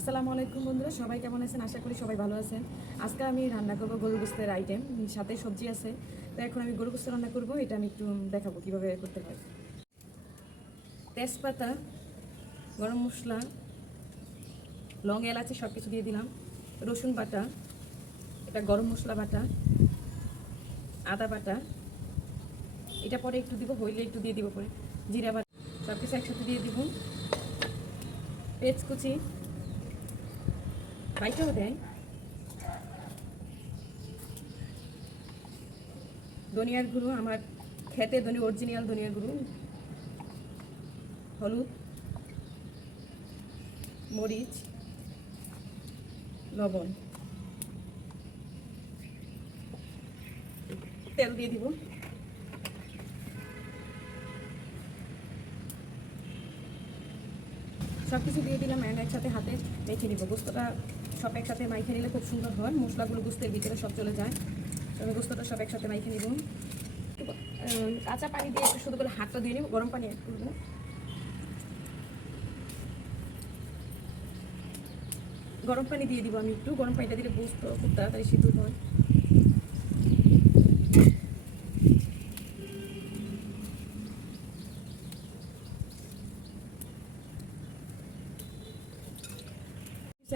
আসসালামু আলাইকুম বন্ধুরা, সবাই কেমন আছেন? আশা করি সবাই ভালো আছেন। আজকে আমি রান্না করব গরুর গোশতের আইটেম, সাথে সবজি আছে। তো এখন আমি গরুর গোশত রান্না করব, এটা আমি একটু দেখাবো কিভাবে করতে হয়। তেজপাতা, গরম মশলা, লং এলাচি সব কিছু দিয়ে দিলাম। রসুন বাটা, এটা গরম মশলা বাটা, আদা বাটা, এটা পরে একটু দিব, হইলে একটু দিয়ে দিব পরে। জিরা বাটা, সব কিছু একসাথে দিয়ে দিব। পেঁয়াজ কুচি বাইটাও দেয়, ধনিয়ার গুঁড়ো, আমার খেতে অরিজিনাল ধনিয়ার গুঁড়ো, হলুদ, মরিচ, লবণ, তেল দিয়ে দিব। সব কিছু দিয়ে দিলাম, একসাথে হাতে মেখে নিব। গোস্তটা সব একসাথে মাইখে নিলে খুব সুন্দর হয়, মশলাগুলো গোস্তের ভিতরে সব চলে যায়। আমি গোস্তটা সব একসাথে মাইখে নিব। কাঁচা পানি দিয়ে একটু শুধু করে হাতটা দিয়ে নিব, গরম পানি অ্যাড করবো। গরম পানি দিয়ে দিব আমি একটু, গরম পানিটা দিলে গোস্ত খুব তাড়াতাড়ি সিদ্ধ হয়।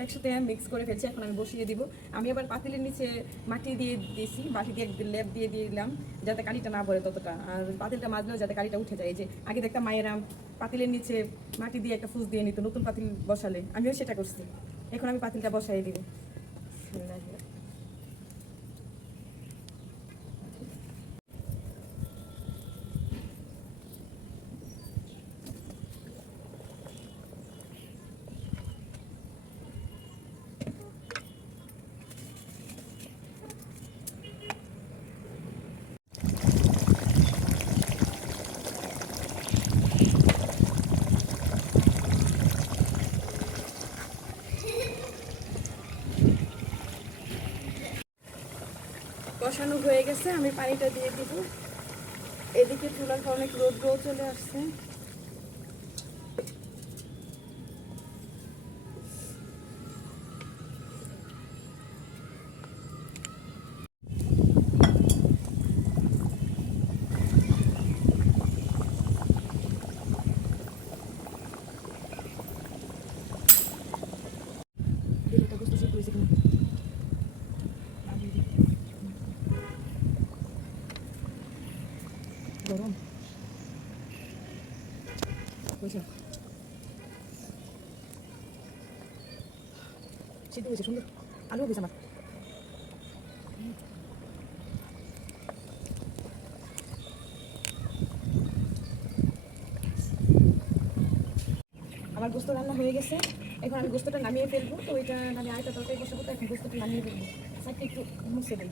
একসাথে মিক্স করে ফেলছি, এখন আমি বসিয়ে দিব। আমি আবার পাতিলের নিচে মাটি দিয়ে দিয়েছি, মাটি দিয়ে লেপ দিয়ে দিলাম যাতে কালিটা না পড়ে ততটা, আর পাতিলটা মাজলেও যাতে কালিটা উঠে যায়। এই যে আগে দেখতাম মায়েরা পাতিলের নিচে মাটি দিয়ে একটা ফুস দিয়ে নিত নতুন পাতিল বসালে, আমিও সেটা করছি। এখন আমি পাতিলটা বসাই দিব। কষানো হয়ে গেছে, আমি পানিটা দিয়ে দিব। এদিকে চুলার অনেক রৌদ্র চলে আসছে। গরম সিদ্ধ হয়েছে সুন্দর, আলু হয়েছে আমার। আমার গোস্ত রান্না হয়ে গেছে, এখন আমি গোস্তটা নামিয়ে ফেলবো। তো ওইটা আমি আরেকটা তরকারি বসাবো, তো এখন গোস্তটা নামিয়ে ফেলবো। সাইডটা একটু মুছে দিই।